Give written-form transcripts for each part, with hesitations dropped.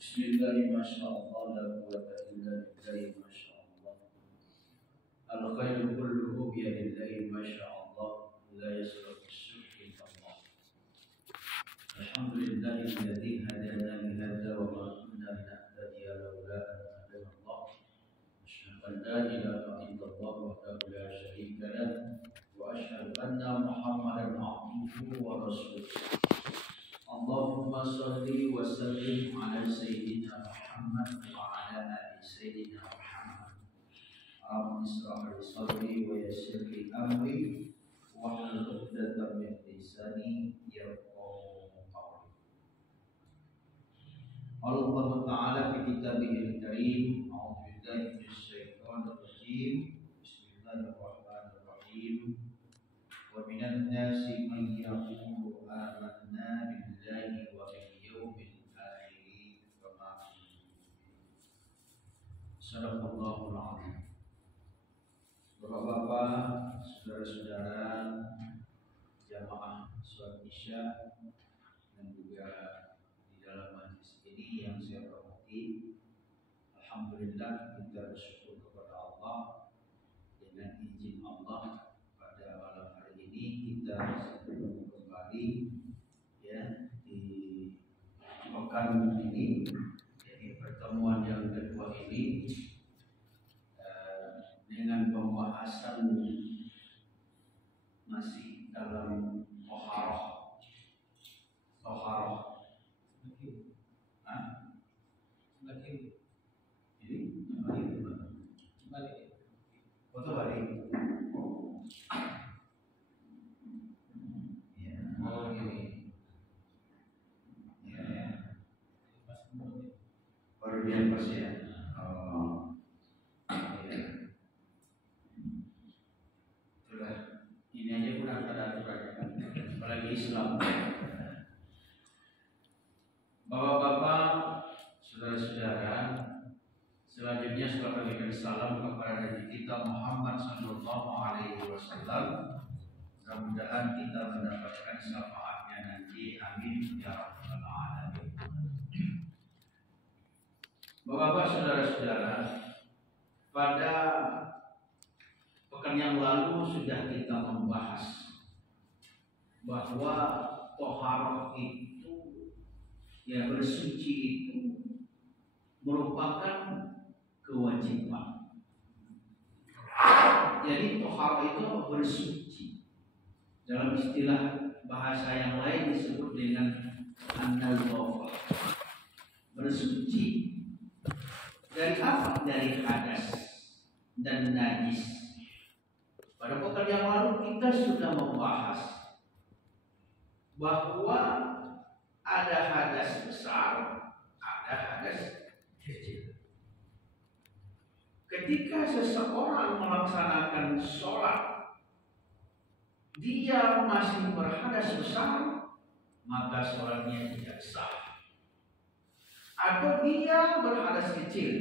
Bismillah, masya Allah, la quwwata illa billah, masya Allah. Al khairu kulluhu biyadillahi, masya Allah, la yasrafu as-suhhi Allah. Alhamdulillahi alladhi hadana li hadha wa ma kunna linahtadiya lawla an hadana Allah. Asyhadu an la ilaha illallah wahdahu la syarika lahu wa asyhadu anna Muhammadan abduhu wa rasuluh. Allahumma salli wa sallim ala sayyidina Muhammad wa ala ali sayyidina Muhammad. Rabbi israh li sadri wa yassir li amri wahlul 'uqdatam min lisani yafqahu qawli. Allah Ta'ala fi kitabihil karim. A'udzu billahi minasy syaithanir rajim. Bismillahirrahmanirrahim. Wa minan nasi man yaqulu amanna billahi wa bil yawmil akhir wa ma Sadaqallahul azim. Bapak-bapak, saudara-saudara, jamaah salat Isya dan juga di dalam majlis ini yang saya hormati, alhamdulillah kita bersyukur kepada Allah. Dengan izin Allah, pada malam hari ini kita bertemu kembali ya di pekan ini, jadi pertemuan yang kedua ini dengan pembahasan masih dalam toharoh. Foto balik. Ya. Oh ini. Ya. Baru dia pas ya. Oh. Ya. Sudah. Ini aja kurang ada aturan. Apalagi Islam. Bapak-bapak, saudara-saudara, selanjutnya setelah berikan salam kepada Nabi kita Muhammad sallallahu alaihi wasallam, mudah-mudahan kita mendapatkan syafaatnya nanti. Amin ya rabbal alamin. Bapak-bapak, saudara-saudara, pada pekan yang lalu sudah kita membahas bahwa toharoh itu, ya bersuci itu merupakan kewajiban. Jadi toharoh itu bersuci. Dalam istilah bahasa yang lain disebut dengan an-nadhafah. Bersuci dari apa? Dari hadas dan najis. Pada pekan yang lalu kita sudah membahas bahwa ada hadas besar, ada hadas kecil. Ketika seseorang melaksanakan sholat, dia masih berhadas besar, maka sholatnya tidak sah. Atau dia berhadas kecil,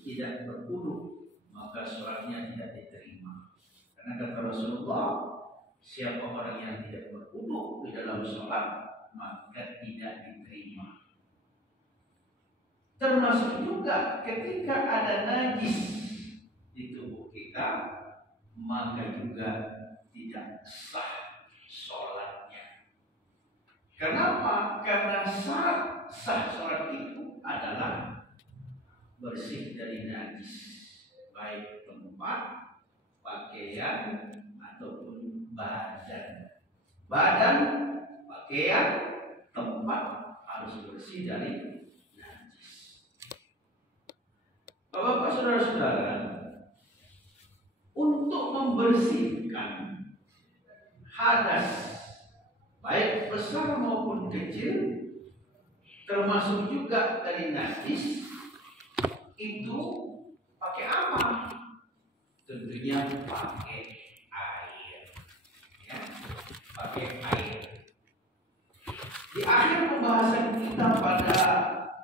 tidak berwudu, maka sholatnya tidak diterima. Karena kata Rasulullah, siapa orang yang tidak berwudu di dalam sholat, maka tidak diterima. Termasuk juga ketika ada najis di tubuh kita, maka juga tidak sah sholatnya. Kenapa? Karena syarat sah sholat itu adalah bersih dari najis, baik tempat, pakaian, ataupun badan. Badan, pakaian, tempat harus bersih dari najis. Bapak-bapak, saudara-saudara, untuk membersihkan hadas baik besar maupun kecil, termasuk juga dari najis, itu pakai apa? Tentunya pakai air. Ya, pakai air. Di akhir pembahasan kita pada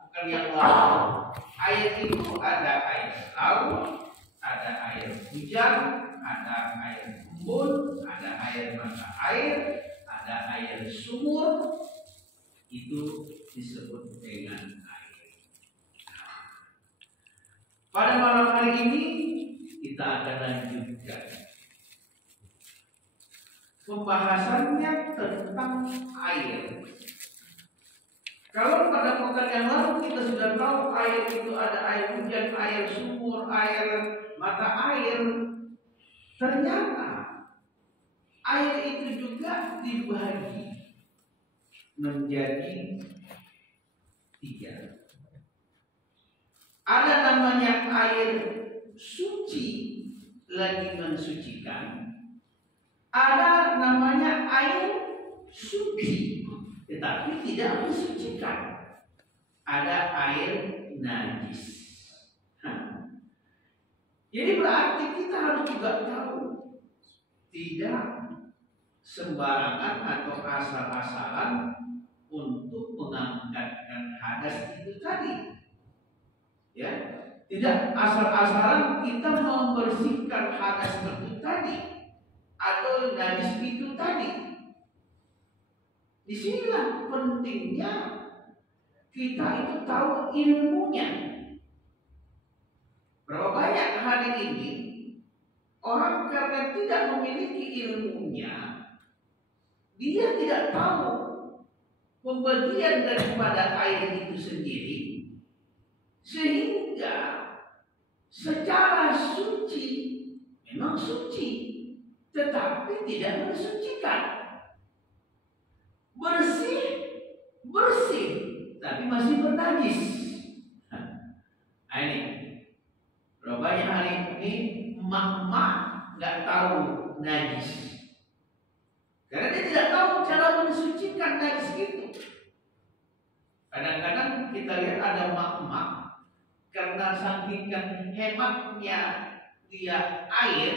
pekan yang lalu, air itu ada air laut, ada air hujan, ada air embun, ada air mata air, ada air sumur. Itu disebut dengan air. Pada malam hari ini kita akan lanjutkan pembahasannya tentang air. Kalau pada pekan yang lalu kita sudah tahu air itu ada air hujan, air sumur, air mata air. Ternyata air itu juga dibagi menjadi 3. Ada namanya air suci lagi mensucikan. Ada namanya air suci tetapi tidak mensucikan. Ada air najis. Jadi berarti kita harus juga tahu tidak sembarangan atau asal-asalan untuk mengangkatkan hadas itu tadi. Ya, tidak asal-asalan kita membersihkan hadas itu tadi atau najis itu tadi. Disinilah pentingnya kita itu tahu ilmunya. Berapa banyak hari ini orang karena tidak memiliki ilmunya, dia tidak tahu pembagian daripada air itu sendiri, sehingga secara suci memang suci, tetapi tidak mensucikan. Bersih, tapi masih bernajis. Nah ini, berapa banyak hari ini emak-emak nggak tahu najis, karena dia tidak tahu cara mensucikan najis itu. Kadang-kadang kita lihat ada emak-emak karena saking hematnya dia air,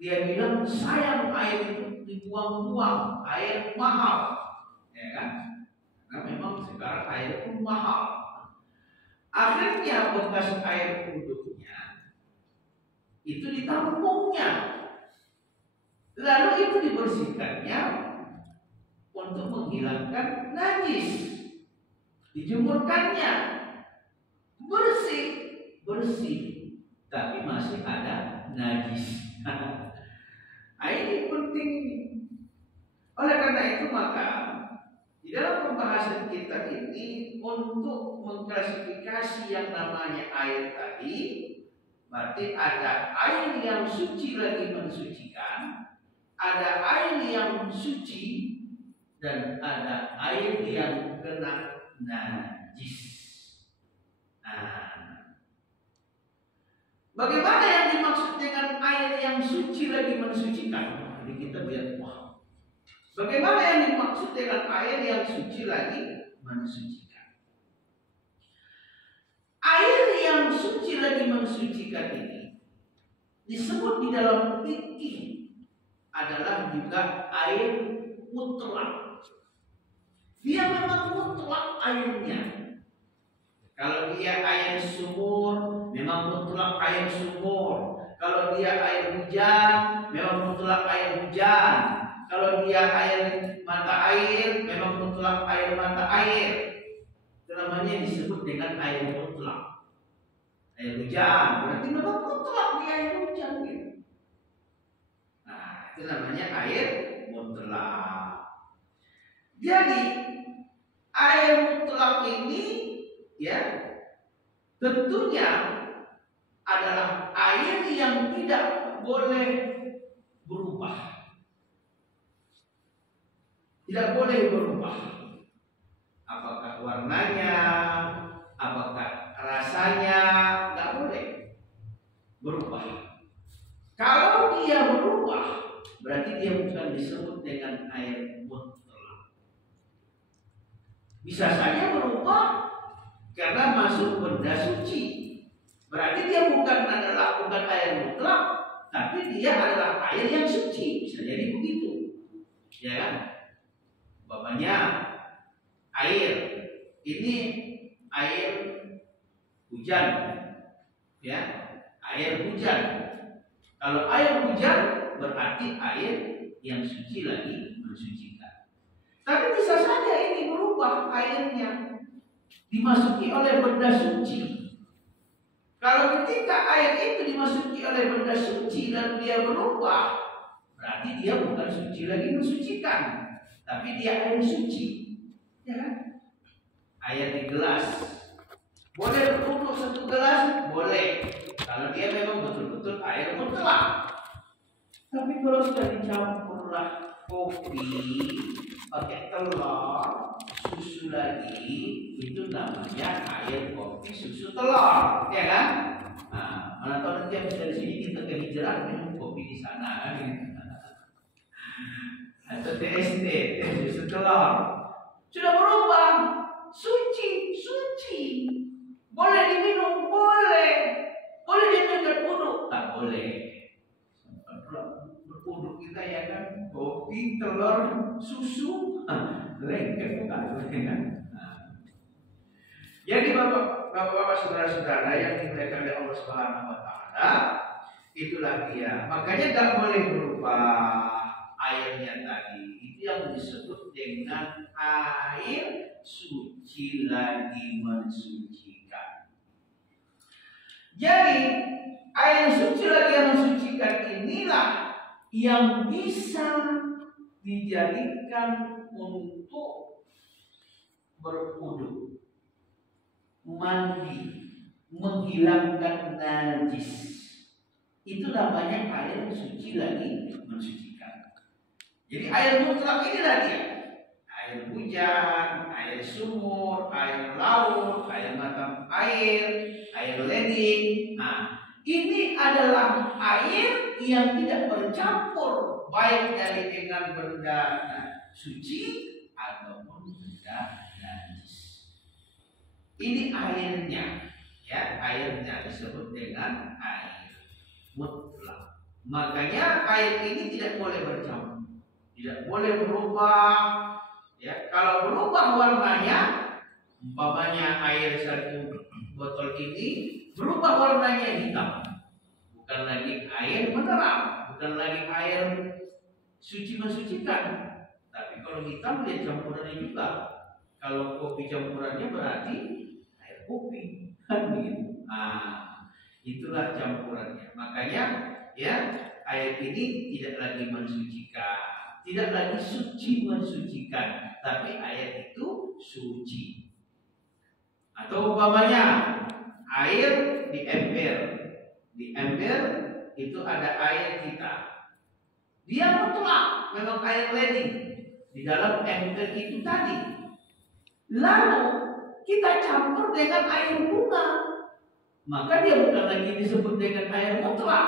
dia bilang sayang air itu dibuang-buang, air mahal, ya kan? Karena memang sekarang air pun mahal. Akhirnya bekas air wudhunya itu ditampungnya, lalu itu dibersihkannya untuk menghilangkan najis, dijemurkannya, bersih, tapi masih ada najis. Ini penting. Oleh karena itu maka di dalam pembahasan kita ini untuk mengklasifikasi yang namanya air tadi, berarti ada air yang suci lagi mensucikan, ada air yang suci, dan ada air yang kena najis. Bagaimana yang dimaksud dengan air yang suci lagi mensucikan? Jadi kita lihat, wah, bagaimana yang dimaksud dengan air yang suci lagi mensucikan? Air yang suci lagi mensucikan ini disebut di dalam fikih adalah juga air mutlak. Dia memang mutlak airnya. Kalau dia air sumur, memang mutlak air sumur. Kalau dia air hujan, memang mutlak air hujan. Kalau dia air mata air, memang mutlak air mata air. Itu namanya disebut dengan air mutlak. Air hujan, berarti memang mutlak di air hujan gitu. Nah, itu namanya air mutlak. Jadi air mutlak ini, ya, tentunya adalah air yang tidak boleh berubah. Tidak boleh berubah. Apakah warnanya, apakah rasanya, tidak boleh berubah. Kalau dia berubah, berarti dia bukan disebut dengan air mutlak. Bisa saja berubah karena masuk benda suci, berarti dia bukan air mutlak, tapi dia adalah air yang suci. Bisa jadi begitu, ya kan? Umpamanya air ini air hujan, ya, air hujan. Kalau air hujan berarti air yang suci lagi mensucikan. Tapi bisa saja ini berubah airnya, dimasuki oleh benda suci, Kalau ketika air itu dimasuki oleh benda suci dan dia berubah, berarti dia bukan suci lagi mensucikan, tapi dia air suci. Ya kan? Air di gelas. Boleh berwudu satu gelas? Boleh. Kalau dia memang betul-betul air mutlak. Tapi kalau sudah dicampurlah kopi, pakai telur, susu lagi, itu namanya air kopi susu telur, ya kan? Nah, mana tahu nanti habis dari sini kita ke Hijrah minum kopi di sana, kan? Atau TST, susu telur, sudah berubah, suci, suci, boleh diminum, boleh, boleh dijadikan wudu, tak boleh. Berwudu kita ya kan, kopi, telur, susu, lengket bukan, kan? Jadi bapak-bapak, saudara-saudara yang dimuliakan oleh Allah Subhanahu Wa Taala, itulah dia. Makanya tak boleh berubah airnya tadi. Itu yang disebut dengan air suci lagi mensucikan. Jadi air suci lagi yang mensucikan inilah yang bisa dijadikan untuk berwudu, mandi, menghilangkan najis. Itu namanya air suci lagi mensucikan. Jadi air mutlak inilah dia. Air hujan, air sumur, air laut, air mata air, air leding. Nah, ini adalah air yang tidak bercampur baik dari dengan benda suci ataupun benda najis. Ini airnya, ya, airnya disebut dengan air mutlak. Makanya air ini tidak boleh bercampur, tidak boleh berubah. Ya, kalau berubah warnanya, umpamanya air satu botol ini berubah warnanya hitam, bukan lagi air mineral, bukan lagi air suci mensucikan. Tapi kalau hitam dia campurannya juga. Kalau kopi campurannya berarti air kopi, kan begitu. Nah, itulah campurannya. Makanya ya, air ini tidak lagi mensucikan, tidak lagi suci mensucikan, tapi air itu suci. Atau umpamanya air di ember. Di ember itu ada air kita. Dia mutlak memang air leding di dalam ember itu tadi. Lalu kita campur dengan air bunga, maka dia bukan lagi disebut dengan air mutlak,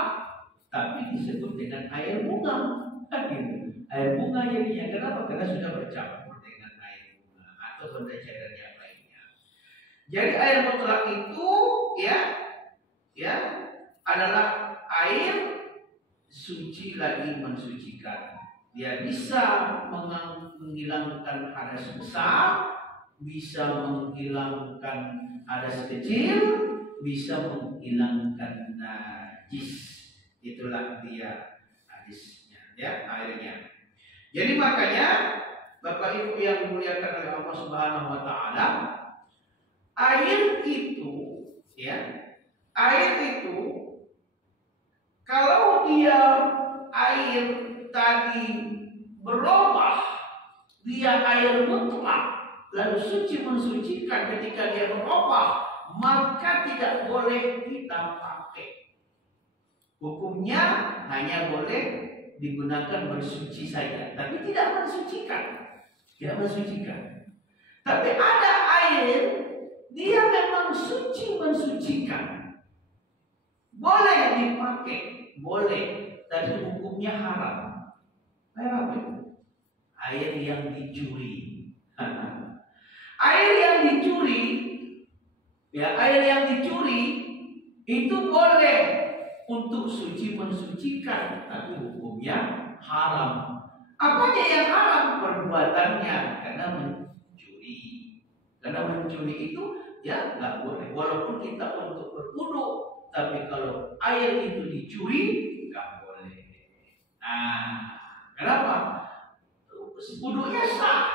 tapi disebut dengan air bunga. Kan gitu. Air bunga jadinya. Kenapa? Karena sudah bercampur dengan air bunga atau benda cairan yang lainnya. Jadi air mutlak itu ya adalah air suci lagi mensucikan. Dia bisa menghilangkan hadas besar, bisa menghilangkan hadas kecil, bisa menghilangkan najis. Itulah dia hadisnya, ya, airnya. Jadi makanya Bapak Ibu yang dimuliakan oleh Allah Subhanahu Wa Taala, air itu, ya, air itu kalau dia air tadi berubah, dia air mutlak, lalu suci mensucikan ketika dia berubah, maka tidak boleh kita pakai. Hukumnya hanya boleh digunakan bersuci saja, tapi tidak mensucikan. Tidak mensucikan. Tapi ada air, dia memang suci mensucikan. Boleh dipakai, boleh, tapi hukumnya haram. Air apa itu? Air yang dicuri. Air yang dicuri, ya, air yang dicuri itu boleh untuk suci mensucikan, tapi hukumnya haram. Apanya yang haram? Perbuatannya, karena mencuri. Karena mencuri itu ya nggak boleh. Walaupun kita untuk berwudu, tapi kalau air itu dicuri nggak boleh. Nah, kenapa? Wudunya sah,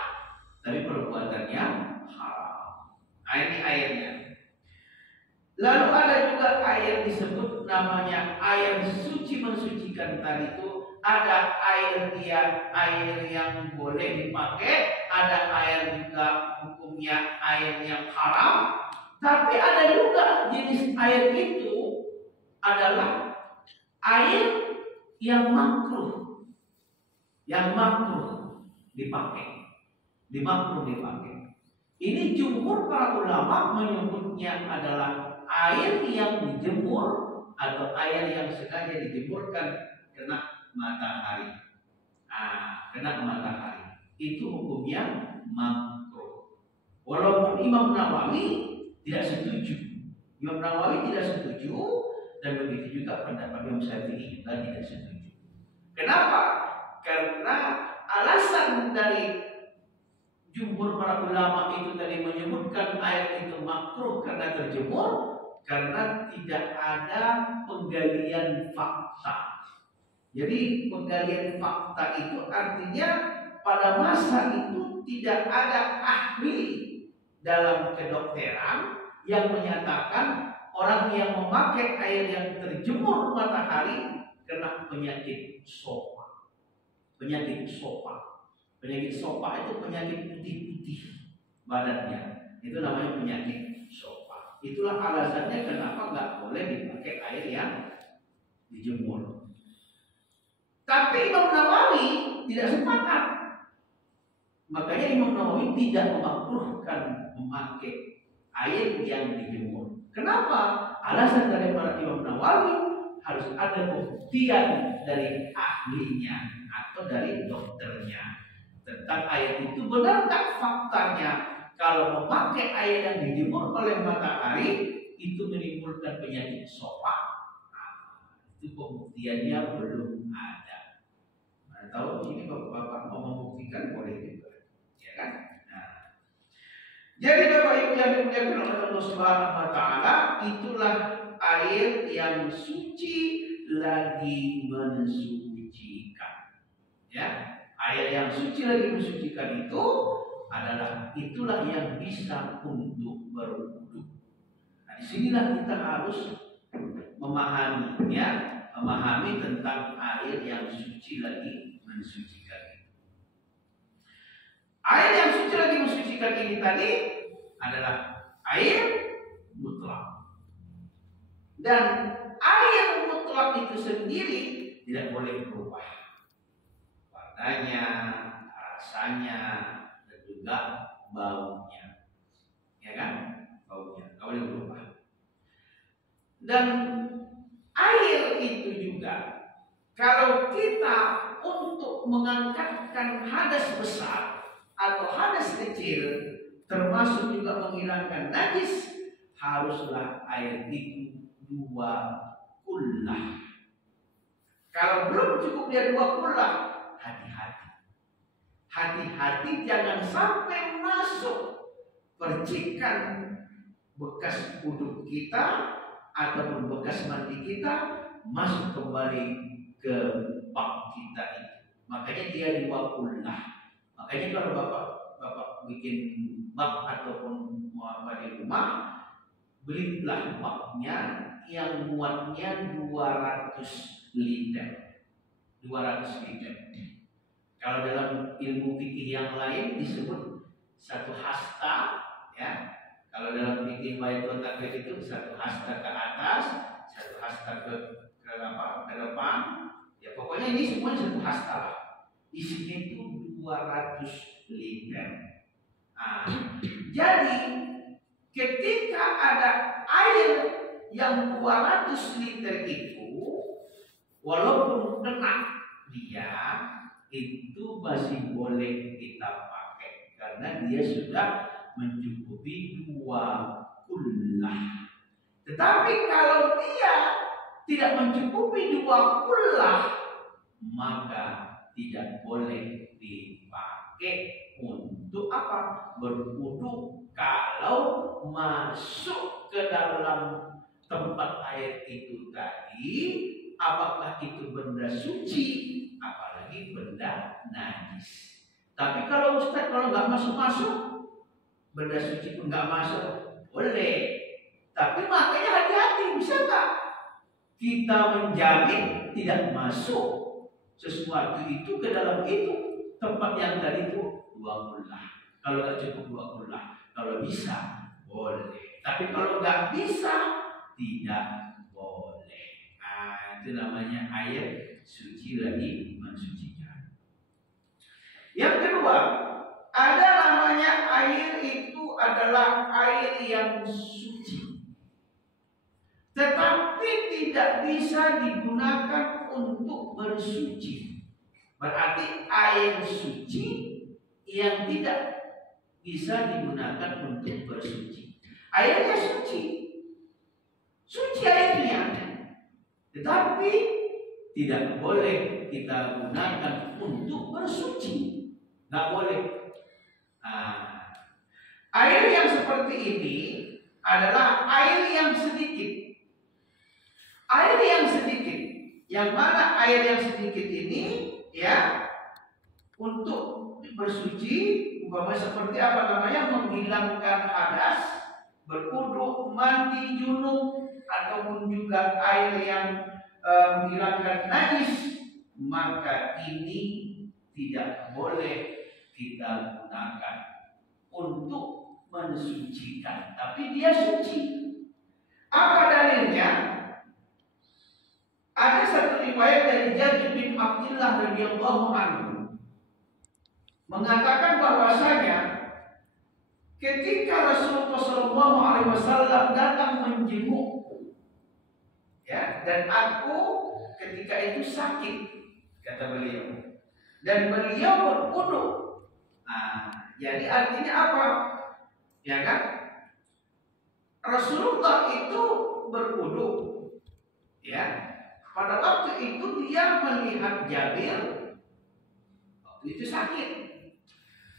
tapi perbuatannya haram. Nah, ini airnya. Lalu ada juga namanya air suci mensucikan tadi itu ada air yang boleh dipakai, ada air juga hukumnya air yang haram, tapi ada juga jenis air itu adalah air yang makruh dipakai. Ini jumhur para ulama menyebutnya adalah air yang dijemur atau air yang sengaja dijemurkan kena matahari. Kena matahari. Itu hukumnya makruh. Walaupun Imam Nawawi tidak setuju. Dan begitu juga pendapat Imam Syafi'i juga tidak setuju. Kenapa? Karena alasan dari jumhur para ulama itu tadi menyebutkan air itu makruh karena terjemur, karena tidak ada penggalian fakta. Jadi penggalian fakta itu artinya pada masa itu tidak ada ahli dalam kedokteran yang menyatakan orang yang memakai air yang terjemur matahari kena penyakit sopa. Penyakit sopa itu penyakit putih-putih badannya. Itu namanya penyakit sopa. Itulah alasannya kenapa nggak boleh dipakai air yang dijemur. Tapi Imam Nawawi tidak sepakat. Makanya Imam Nawawi tidak memakruhkan memakai air yang dijemur. Kenapa? Alasan dari para Imam Nawawi harus ada pembuktian dari ahlinya atau dari dokternya tentang air itu benarkah faktanya kalau memakai air yang dijemur oleh matahari itu menimbulkan penyakit sopa. Itu pembuktiannya belum ada. Tahu ini bapak-bapak mau membuktikan boleh juga, ya kan? Jadi Bapak Ibu yang dimuliakan oleh Allah Subhanahu wa taala, itulah air yang suci lagi mensucikan. Ya, air yang suci lagi mensucikan itu itulah yang bisa untuk berwudu. Disinilah kita harus memahami tentang air yang suci lagi mensucikan. Air yang suci lagi mensucikan ini tadi adalah air mutlak. Dan air mutlak itu sendiri tidak boleh berubah. Warnanya, rasanya, dan juga baunya. Ya kan? Baunya, tidak boleh berubah. Dan air itu juga kalau kita untuk mengangkatkan hadas besar atau hadas kecil, termasuk juga menghilangkan najis, haruslah air itu 2 kullah. Kalau belum cukup dia 2 kullah, hati-hati jangan sampai masuk percikan bekas wudhu kita ataupun bekas mandi kita masuk kembali ke bak kita itu. Makanya dia 2 kullah. Makanya kalau bapak bikin bak ataupun muat di rumah, belilah baknya yang muatnya 200 liter. 200 liter. Kalau dalam ilmu fikih yang lain disebut 1 hasta, ya. Kalau dalam fikih Baitul Takwid itu 1 hasta ke atas, 1 hasta ke depan. Ya pokoknya ini semua 1 hasta lah. Isinya itu 200 liter. Jadi ketika ada air yang 200 liter itu, walaupun kena dia, itu masih boleh kita pakai karena dia sudah mencukupi 2 kullah. Tetapi kalau dia tidak mencukupi 2 kullah, maka tidak boleh dipakai untuk apa? Berwudu. Kalau masuk ke dalam tempat air itu tadi, apakah itu benda suci, apalagi benda najis. Tapi kalau Ustaz, kalau nggak masuk-masuk, benda suci pun nggak masuk, boleh. Tapi makanya hati-hati, bisa nggak? kita menjamin tidak masuk sesuatu itu ke dalam itu tempat yang tadi itu 20. Kalau nggak cukup 20, kalau bisa boleh. Tapi kalau nggak bisa tidak boleh. Nah, itu namanya air suci lagi mensucikan. Yang kedua, ada namanya air itu adalah air yang suci, tetapi tidak bisa digunakan untuk bersuci. Berarti air suci yang tidak bisa digunakan untuk bersuci. Airnya suci, suci airnya, tetapi tidak boleh kita gunakan untuk bersuci. Nggak boleh. Air yang seperti ini adalah air yang sedikit. Air yang sedikit, yang mana air yang sedikit ini ya untuk bersuci, umpamanya seperti apa namanya, menghilangkan hadas, berwudu, mandi junub, ataupun juga air yang menghilangkan najis, maka ini tidak boleh kita gunakan untuk mensucikan, tapi dia suci. Apa dalilnya? Ada satu riwayat dari Jabir bin Abdullah radhiyallahu anhu mengatakan bahwasanya ketika Rasulullah SAW datang menjenguk, ya, dan aku ketika itu sakit, kata beliau, dan beliau berwudu. Jadi artinya apa? Ya kan? Rasulullah itu berwudu, ya. Pada waktu itu dia melihat Jabir waktu itu sakit.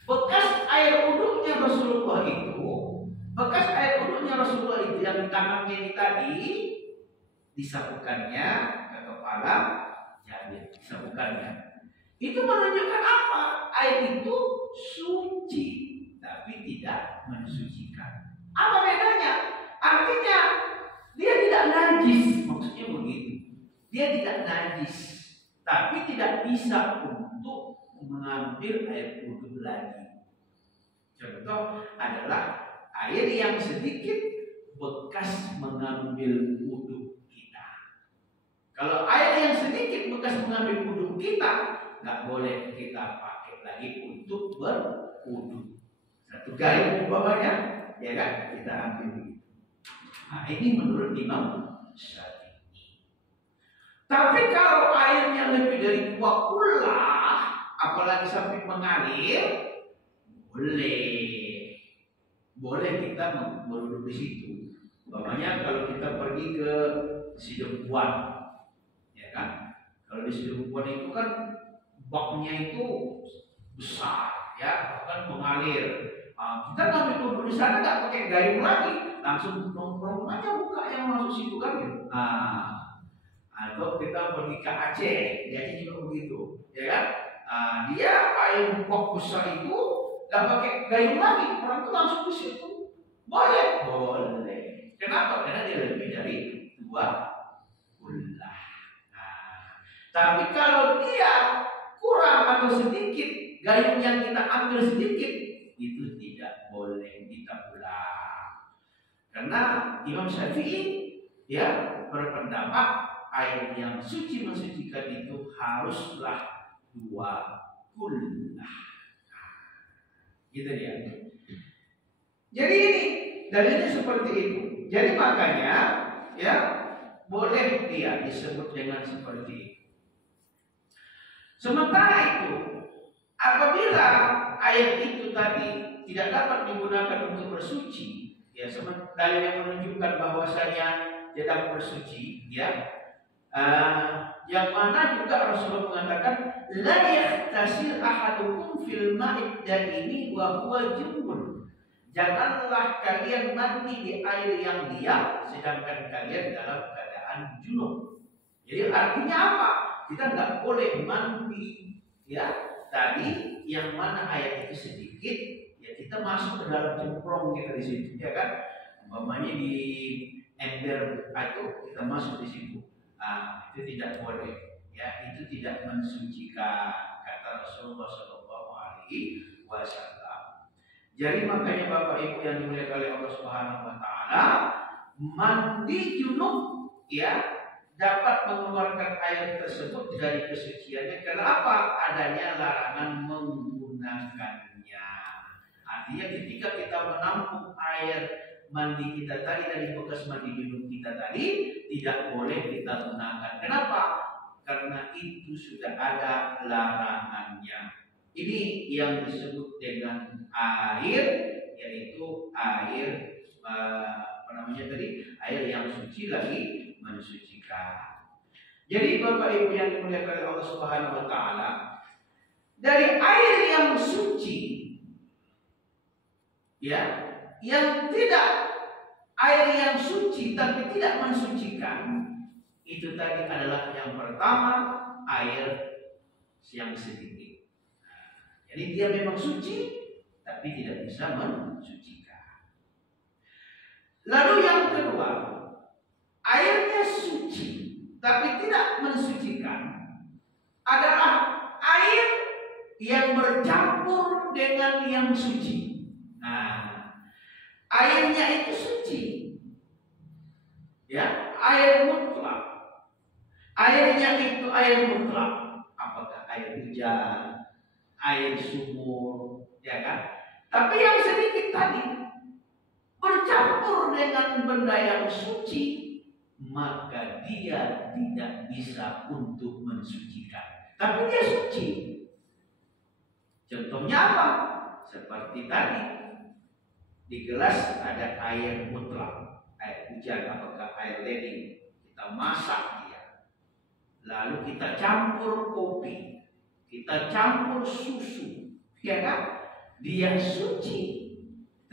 Bekas air wudhunya Rasulullah itu, yang di tangannya ini tadi disapukannya ke kepala Jabir, disapukannya. Itu menunjukkan apa? Air itu suci, tapi tidak mensucikan. Apa bedanya? Artinya dia tidak najis, maksudnya begitu. Dia tidak najis, tapi tidak bisa untuk mengambil air wudhu lagi. Contoh adalah air yang sedikit bekas mengambil wudhu kita. Kalau air yang sedikit bekas mengambil wudhu kita, nggak boleh kita pakai lagi untuk berwudhu. Satu gayung umpamanya, ya kan, kita ambil begitu. Nah, ini menurut Imam Syafi'i. Tapi kalau airnya lebih dari 2 kullah, apalagi sampai mengalir, boleh kita berwudu di situ. Umpamanya kalau kita pergi ke Sidempuan, ya kan? Kalau di Sidempuan itu kan baknya itu besar, ya, bahkan mengalir. Kita ngambil wudhu di sana nggak pakai gayung lagi, langsung nongkrong aja buka yang masuk situ kan? Atau kita pergi ke Aceh, dia juga begitu, ya kan? Dia air kok besar itu nggak pakai gayung lagi, orang itu langsung ke situ. Boleh. Kenapa? Karena dia lebih dari 2 kullah. Tapi kalau dia kurang atau sedikit, gayung yang kita ambil sedikit, itu tidak boleh kita pulang. Karena Imam Syafi'i ya berpendapat air yang suci mensucikan itu haruslah 2 kullah. Gitu dia. Jadi ini dalilnya seperti itu. Jadi makanya ya boleh dia disebut dengan seperti itu. Sementara itu, apabila air itu tadi tidak dapat digunakan untuk bersuci, ya dalil yang menunjukkan bahwasanya dia dapat bersuci, ya. Yang mana juga Rasulullah mengatakan la yahtasil ahadukum fil ma'id ini wa huwa junubun. Janganlah kalian mandi di air yang diam sedangkan kalian dalam keadaan junub. Jadi artinya apa? Kita nggak boleh mandi, ya. Tadi yang mana air itu sedikit, ya kita masuk ke dalam cemplong kita di situ, ya kan? Umpamanya di ember itu kita masuk di situ. itu tidak boleh. Ya, itu tidak mensucikan, kata Rasulullah Shallallahu Alaihi Wasallam. Jadi makanya Bapak Ibu yang dimuliakan oleh Allah Subhanahu Wa Taala, mandi junub ya dapat mengeluarkan air tersebut dari kesuciannya. Kenapa? Adanya larangan menggunakannya. Artinya ketika kita menampung air mandi kita tadi dari bekas mandi junub kita tadi, tidak boleh kita gunakan. Kenapa? Karena itu sudah ada larangannya. Ini yang disebut dengan air, yaitu air apa namanya tadi? Air yang suci lagi mensucikan. Jadi Bapak Ibu yang dimuliakan oleh Allah Subhanahu Wa Taala, dari air yang suci, ya, yang tidak air yang suci tapi tidak mensucikan, itu tadi adalah yang pertama, air yang sedikit. Jadi dia memang suci tapi tidak bisa mensucikan. Lalu yang kedua, airnya suci tapi tidak mensucikan adalah air yang bercampur dengan yang suci. Airnya itu suci, ya, air mutlak. Airnya itu air mutlak. Apakah air hujan, air sumur, ya kan? Tapi yang sedikit tadi bercampur dengan benda yang suci, maka dia tidak bisa untuk mensucikan. Tapi dia suci. Contohnya apa? Seperti tadi, di gelas ada air mutlak, air hujan, apakah air leding. Kita masak dia. Lalu kita campur kopi, kita campur susu, ya kan? Dia suci,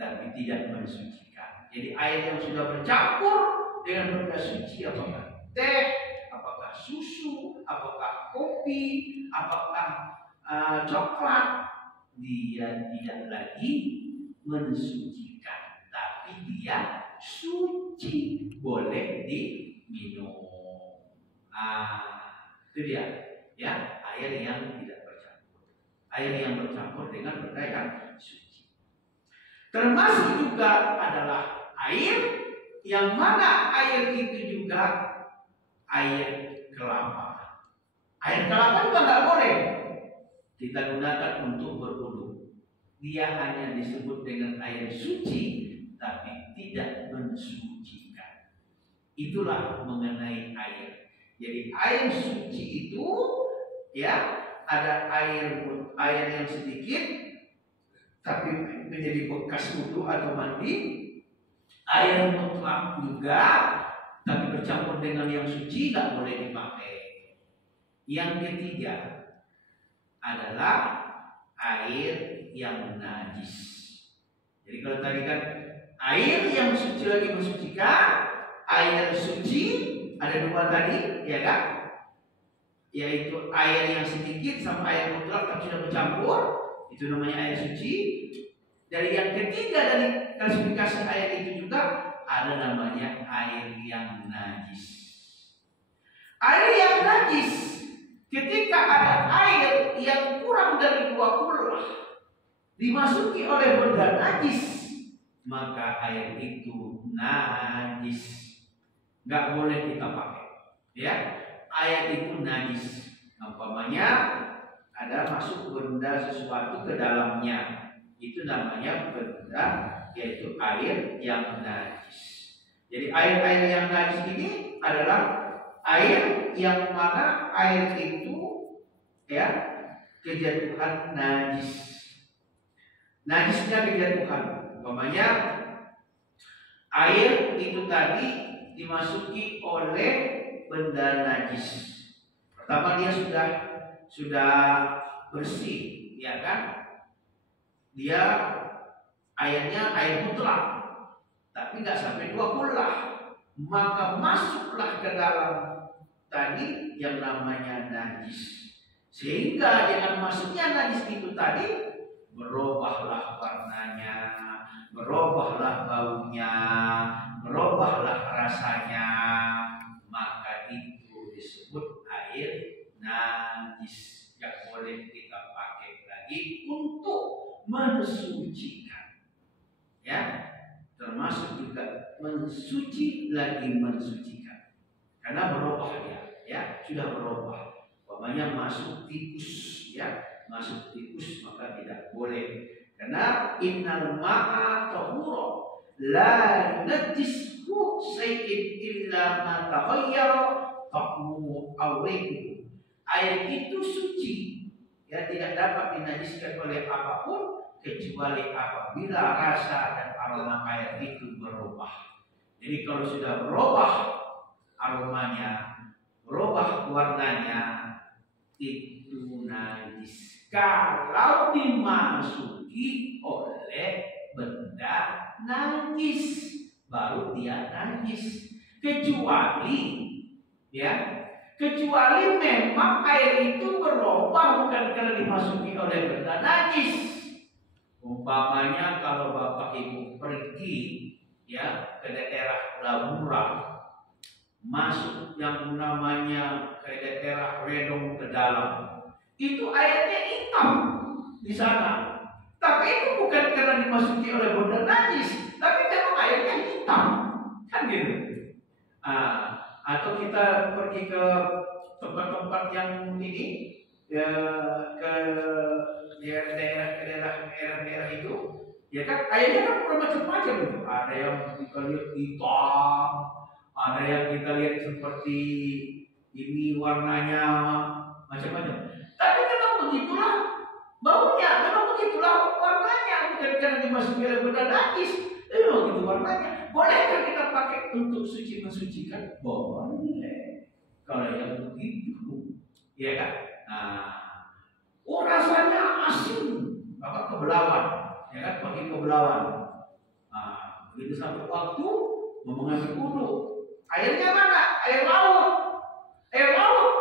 tapi tidak mensucikan. Jadi air yang sudah bercampur dengan benda suci, apakah teh, apakah susu, apakah kopi, apakah coklat, dia tidak lagi mensucikan, tapi dia suci, boleh diminum. Itu dia, ya, air yang tidak bercampur, air yang bercampur dengan benda yang suci. Termasuk juga adalah air yang mana air itu juga air kelapa. Air kelapa juga nggak boleh kita gunakan untuk berwudu. Dia hanya disebut dengan air suci, tapi tidak mensucikan. Itulah mengenai air. Jadi air suci itu, ya, ada air yang sedikit, tapi menjadi bekas wudu atau mandi. Air mutlak juga, tapi bercampur dengan yang suci, nggak boleh dipakai. Yang ketiga adalah air yang najis. Jadi kalau tadi kan air yang suci lagi mensucikan, air suci ada dua tadi, ya kan? Yaitu air yang sedikit sama air mutlak tapi sudah bercampur, itu namanya air suci. Dari yang ketiga dari klasifikasi air itu juga ada namanya air yang najis. Air yang najis, ketika ada air yang kurang dari 2 kullah dimasuki oleh benda najis, maka air itu najis. Nggak boleh kita pakai, ya. Air itu najis. Umpamanya ada masuk benda sesuatu ke dalamnya, itu namanya benda, yaitu air yang najis. Jadi air-air yang najis ini adalah air yang mana air itu, ya, kejatuhan najis. Najisnya kejatuhan. Umpamanya air itu tadi dimasuki oleh benda najis. Pertama dia sudah bersih, ya kan? Dia airnya air mutlak, tapi nggak sampai 2 kullah, maka masuklah ke dalam tadi yang namanya najis. Sehingga dengan masuknya najis itu tadi berubahlah warnanya, berubahlah baunya, berubahlah rasanya, maka itu mensucikan. Ya, termasuk juga mensuci lagi mensucikan. Karena berubah ya, sudah berubah. Umpamanya masuk tikus, ya, masuk tikus maka tidak boleh. Karena innal ma'a tahura la yunajjishu syai'in illa ma taghayyara ta'muhu aw rihuhu. Air itu suci, ya, tidak dapat dinajiskan oleh apapun kecuali apabila rasa dan aroma air itu berubah. Jadi kalau sudah berubah aromanya, berubah warnanya, itu najis. Kalau dimasuki oleh benda najis, baru dia najis. Kecuali memang air itu berubah bukan karena dimasuki oleh benda najis. Umpamanya kalau Bapak Ibu pergi, ya, ke daerah Labura, masuk yang namanya ke daerah Redong ke dalam, itu airnya hitam di sana. Tapi itu bukan karena dimasuki oleh benda najis, tapi memang airnya hitam, kan gitu. Atau kita pergi ke tempat-tempat yang ini, ya, ke daerah-daerah itu, ya kan airnya kan bermacam-macam itu. Ada yang kita lihat hitam, ada yang kita lihat seperti ini warnanya macam-macam. Tapi memang begitulah baunya, memang begitulah warnanya, bukan karena dimasuki oleh benda najis. Memang begitu warnanya. Bolehkah kita pakai untuk suci mensucikan? Boleh. Kalau yang begitu, ya kan? Rasanya asin, maka kebelawan, ya kan? Pakai kebelawan. Begitu sampai waktu mau mengambil wudu, airnya mana? Air laut. Air laut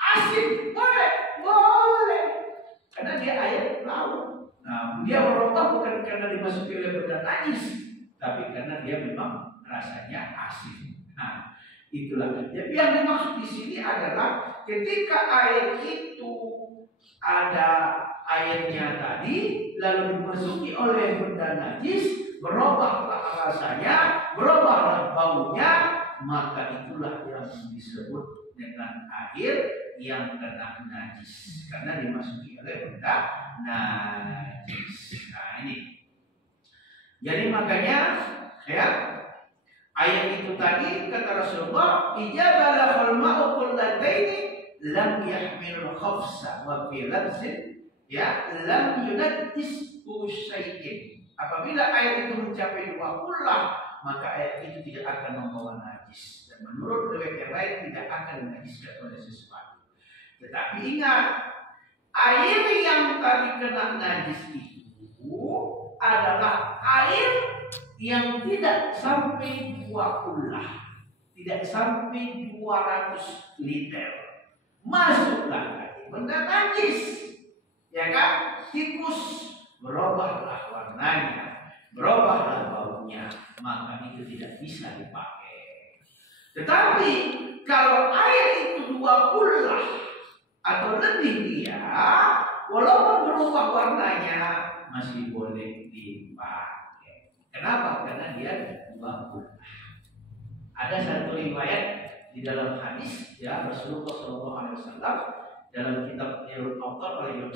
asin, boleh. Karena dia air laut. Dia berubah bukan karena dimasuki oleh benda najis, tapi karena dia memang rasanya asin. Itulah. Jadi yang dimaksud di sini adalah ketika air itu ada airnya tadi, lalu dimasuki oleh benda najis, berubahlah rasanya, berubahlah baunya, maka itulah yang disebut dengan air yang kena najis karena dimasuki oleh benda najis. Ini. Jadi makanya, ya, ayat itu tadi kata Rasulullah, "Ijabala fal ma'u kullataini lam yahmil khafsa wa fi lafzin, ya, lam yunajjis syai'in." Apabila air itu mencapai 2 kullah, maka air itu tidak akan membawa najis. Dan menurut riwayat yang lain tidak akan dinajiskan oleh sesuatu. Tetapi ingat, air yang tadi kena najis itu adalah air yang tidak sampai 2 kullah, tidak sampai 200 liter. Masuklah tadi benda najis, ya kan? Tikus, berubahlah warnanya, berubahlah baunya, maka itu tidak bisa dipakai. Tetapi kalau air itu 2 kullah atau lebih dia, walaupun berubah warnanya, masih boleh dipakai. Kenapa? Karena dia 2 kullah. Ada satu riwayat di dalam hadis, ya, Rasulullah SAW dalam kitab Ilmu Autor oleh Imam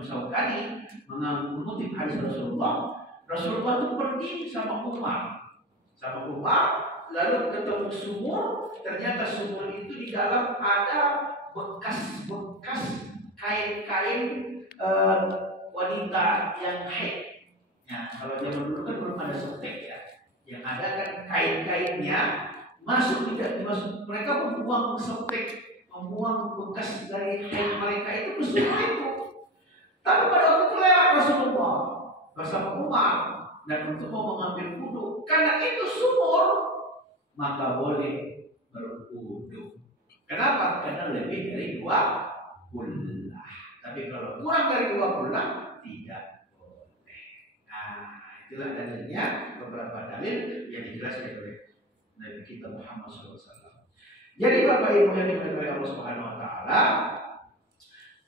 Syaukani mengutip hadis Rasulullah itu pergi sama Umar, lalu ketemu sumur. Ternyata sumur itu di dalam ada bekas kain-kain wanita yang haid. Nah, kalau zaman dulu kan belum ada sotek, ya. Yang ada kan kain-kainnya tidak dimasuk. Mereka membuang sotek, membuang bekas dari haid mereka itu ke sumur itu. Tapi pada waktu itu lewat Rasulullah bersama Umar dan untuk mau mengambil wudu, karena itu sumur, maka boleh berwudu. Kenapa? Karena lebih dari 2 kullah. Tapi kalau kurang dari 2 kullah, tidak boleh. Itulah dalilnya, beberapa dalil yang dijelaskan oleh Nabi kita Muhammad SAW. Jadi Bapak Ibu yang dimuliakan oleh Allah Subhanahu Wa Taala,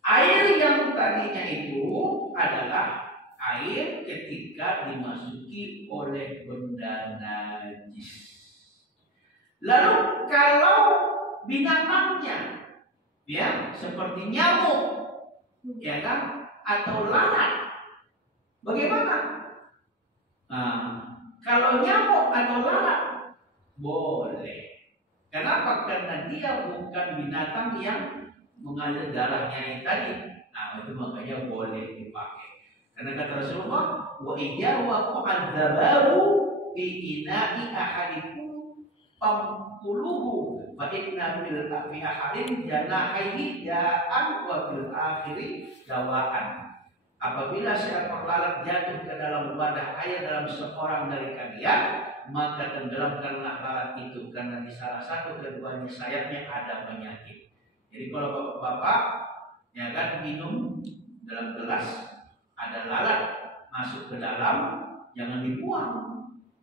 air yang tadinya itu adalah air ketika dimasuki oleh benda najis. Lalu kalau binatangnya ya seperti nyamuk ya kan atau lalat, bagaimana? Nah, kalau nyamuk atau lalat boleh. Kenapa? Karena dia bukan binatang yang mengalir darahnya tadi. Nah, itu makanya boleh dipakai. Karena kata Rasulullah, wa idza waqa'adzabaru fi ina'i ahadikum famkuluhu fa inna fil fi ahadin janahaihi da'an wa fil akhiri dawaan. Apabila seekor lalat jatuh ke dalam wadah air dalam seorang dari kalian, maka tenggelamkanlah lalat itu karena di salah satu keduanya sayapnya ada penyakit. Jadi kalau bapak-bapak ya kan minum dalam gelas ada lalat masuk ke dalam, jangan dibuang.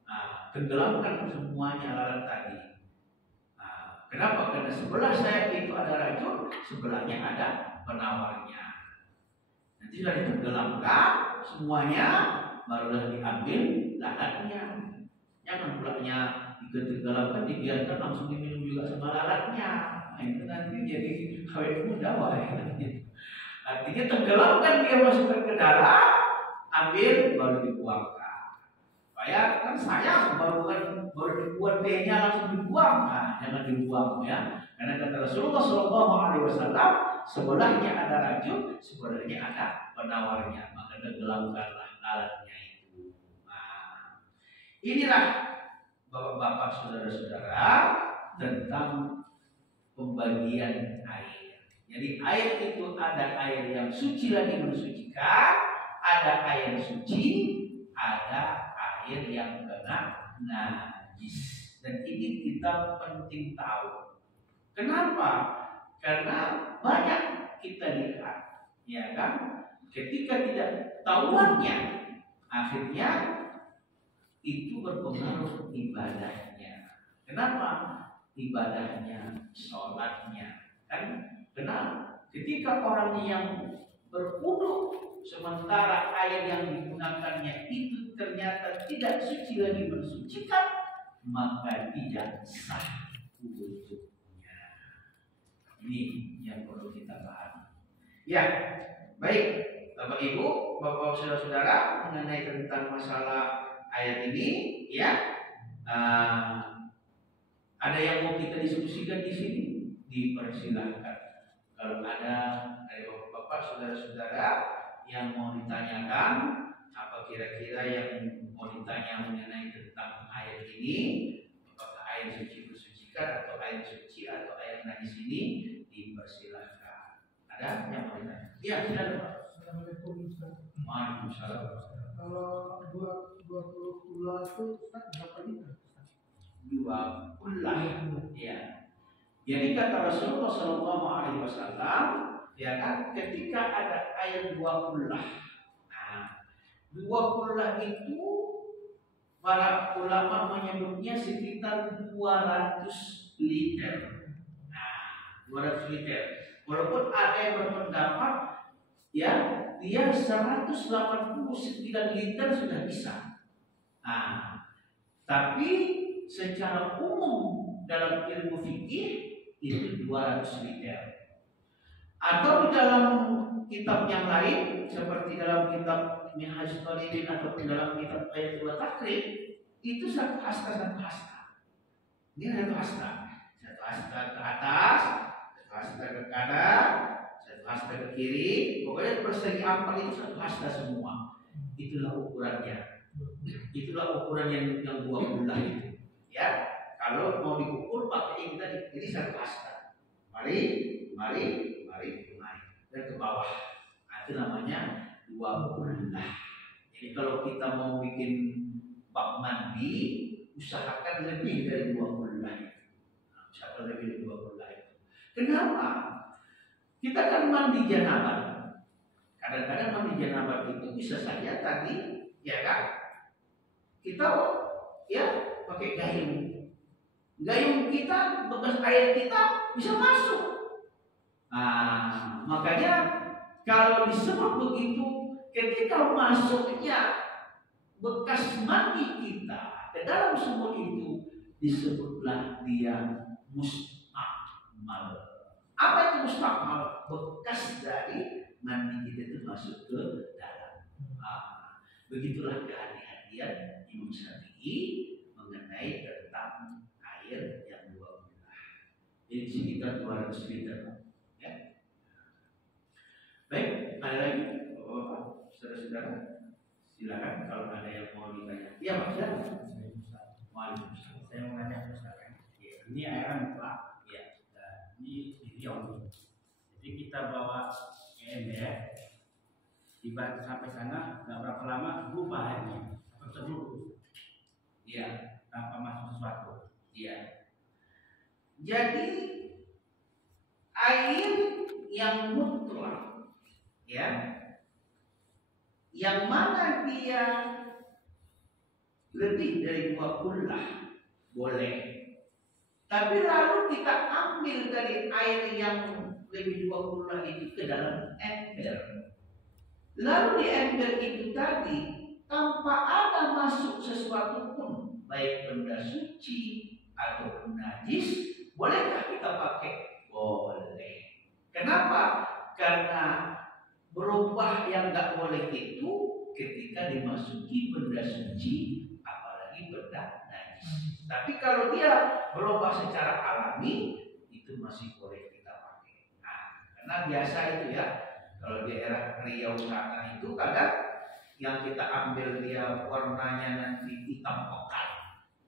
Nah, tenggelamkan semuanya lalat tadi. Nah, kenapa? Karena sebelah sayap itu ada racun, sebelahnya ada penawarnya. Nanti sudah ditenggelamkan semuanya, barulah diambil lalatnya. Jangan pulaknya ditenggelamkan dibiarkan langsung diminum juga sama lalatnya. Nah, itu nanti jadi awet muda wah. Artinya tenggelamkan dia masukkan ke dalam, ambil baru dibuangkan. Supaya kan sayang baru dibuat tehnya langsung dibuang. Nah, jangan dibuang ya. Karena kata Rasulullah SAW, sebelahnya ada racun, sebelahnya ada penawarnya. Maka tenggelamkanlah lalatnya itu. Nah, inilah bapak-bapak saudara-saudara tentang pembagian air. Jadi air itu ada air yang suci lagi mensucikan, ada air suci, ada air yang kena najis. Dan ini kita penting tahu. Kenapa? Karena banyak kita lihat, ya kan? Ketika tidak tahuannya, akhirnya itu berpengaruh ibadahnya. Kenapa? Ibadahnya, sholatnya, kan? Kenapa? Ketika orang yang berwudu sementara air yang digunakannya itu ternyata tidak suci lagi mensucikan, maka tidak sah wudhunya. Ini yang perlu kita pahami. Ya, baik, Bapak Ibu, Bapak saudara-saudara mengenai tentang masalah ayat ini, ya, ada yang mau kita diskusikan di sini, dipersilahkan. Kalau ada dari bapak-bapak, saudara-saudara yang mau ditanyakan, apa kira-kira yang mau ditanya mengenai tentang ayat ini, apakah air suci mensucikan atau air suci atau air najis ini, dipersilahkan. Ada yang mau ditanya? Iya, silakan Pak. Assalamualaikum. Waalaikumsalam. Kalau 20 pula itu berapa liter? 20 ya. Jadi kata Rasulullah SAW, ya kan, ketika ada air 20, nah 20 itu para ulama menyebutnya sekitar 200 liter. Nah, 200 liter. Walaupun ada yang berpendapat, ya, dia 189 liter sudah bisa. Nah, tapi secara umum dalam ilmu fikih itu 200 liter. Atau di dalam kitab yang lain seperti dalam kitab Minhaj Talibin atau dalam kitab Ayatul Takrib itu satu hasta. Ini satu hasta ke atas, satu hasta ke kanan, satu hasta ke kiri. Pokoknya persegi 4 itu satu hasta semua. Itulah ukurannya. Itulah ukuran yang 20 itu. Ya, kalau mau diukur pakai ini tadi, ini satu hasta. Mari dan ke bawah. Nah, itu namanya 20. Jadi kalau kita mau bikin bak mandi, usahakan lebih dari 20. Nah, usahakan lebih dari 20. Kenapa? Kita kan mandi janabah. Kadang-kadang mandi janabah itu bisa saja tadi, ya kan? Kita ya pakai gayung. Gayung kita, bekas air kita bisa masuk. Nah, makanya kalau disebut begitu ketika masuknya bekas mandi kita ke dalam sumur itu, disebutlah dia mustakmal. Apa itu mustakmal? Bekas dari mandi kita itu masuk ke dalam. Begitulah kehati-hatian Imam Syafi'i mengenai tentang air yang 2 belah. Jadi sekitar 200 liter. Ya. Baik, ada lagi, Bapak-bapak, saudara-saudara, silakan kalau ada yang mau ditanya. Iya, Pak. Waalaikumsalam. Saya mau nanya misalkan, ini air mutlak, ya, ini di Riau. Jadi kita bawa ke ember, tiba sampai sana nggak berapa lama berubah airnya, terus Iya, tanpa masuk sesuatu. iya. Jadi air yang mutlak, ya, yang mana dia lebih dari 2 kullah boleh. Tapi lalu kita ambil dari air yang lebih 2 kullah itu ke dalam ember. Lalu di ember itu tadi tanpa ada masuk sesuatu pun, baik benda suci ataupun najis, bolehkah kita pakai? Boleh. Kenapa? Karena berubah yang nggak boleh itu ketika dimasuki benda suci, apalagi benda najis. Tapi kalau dia berubah secara alami, itu masih boleh kita pakai. Nah, karena biasa itu ya, kalau di daerah Riau sana itu kadang yang kita ambil dia warnanya nanti hitam pekat,